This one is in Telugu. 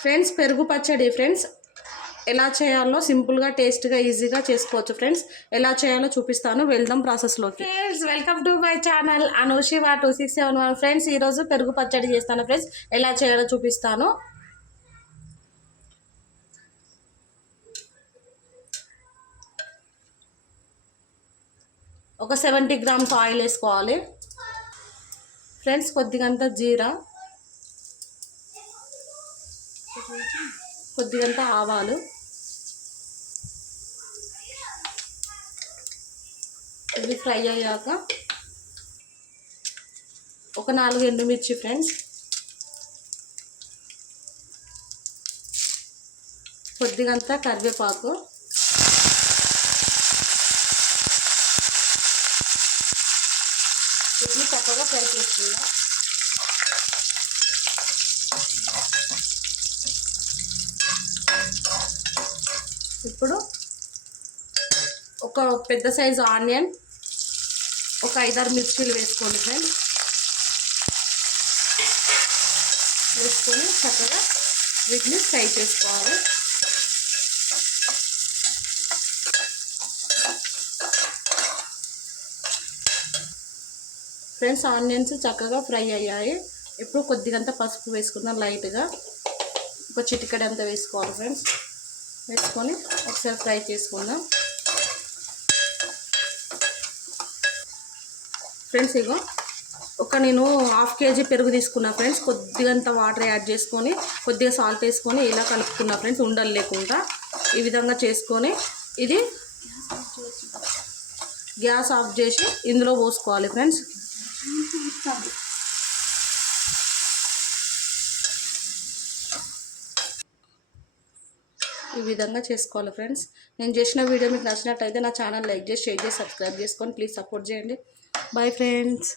ఫ్రెండ్స్ పెరుగు పచ్చడి ఫ్రెండ్స్. ఎలా చేయాలో సింపుల్గా టేస్ట్గా ఈజీగా చేసుకోవచ్చు ఫ్రెండ్స్. ఎలా చేయాలో చూపిస్తాను. వెళ్దాం ప్రాసెస్లోకి friends welcome to my channel Anushiva two six seven one friends ఈరోజు పెరుగు పచ్చడి చేస్తాను ఫ్రెండ్స్. ఎలా చేయాలో చూపిస్తాను. ఒక సెవెంటీ గ్రామ్స్ ఆయిల్ వేసుకోవాలి. ఫ్రెండ్స్ కొద్దిగంత జీరా. కొద్దిగంత ఆవాలు. ఇవి ఫ్రై అయ్యాక ఒక నాలుగు ఎండుమిర్చి ఫ్రెండ్స్. కొద్దిగంత కరివేపాకు. ఇవి చక్కగా ఫ్రై చేసుకుందాం. ఇప్పుడు ఒక పెద్ద సైజు ఆనియన్ ఒక ఐదారు మిర్చీలు వేసుకోండి ఫ్రెండ్స్. వేసుకొని చక్కగా వీటిని ఫ్రై చేసుకోవాలి. ఫ్రెండ్స్ ఆనియన్స్ చక్కగా ఫ్రై అయ్యాయి. ఇప్పుడు కొద్దిగంత పసుపు వేసుకుందాం లైట్గా. ఒక చిటికడంతా వేసుకోవాలి ఫ్రెండ్స్. వేసుకొని ఒకసారి ఫ్రై చేసుకుందాం. ఫ్రెండ్స్ ఇగో ఒక నేను హాఫ్ కేజీ పెరుగు తీసుకున్నా ఫ్రెండ్స్ కొద్దిగంత వాటర్ యాడ్ చేసుకొని కొద్దిగా సాల్ట్ వేసుకొని ఇలా కలుపుకున్నా ఫ్రెండ్స్ ఉండలు లేకుండా ఈ విధంగా చేసుకొని ఇది గ్యాస్ ఆఫ్ చేసి ఇందులో పోసుకోవాలి ఫ్రెండ్స్. ఈ విధంగా చేసుకోవాలి ఫ్రెండ్స్. నేను చేసిన వీడియో మీకు నచ్చినట్టయితే నా ఛానల్ లైక్ చేసి షేర్ చేసి సబ్స్క్రైబ్ చేసుకొని ప్లీజ్ సపోర్ట్ చేయండి. Bye friends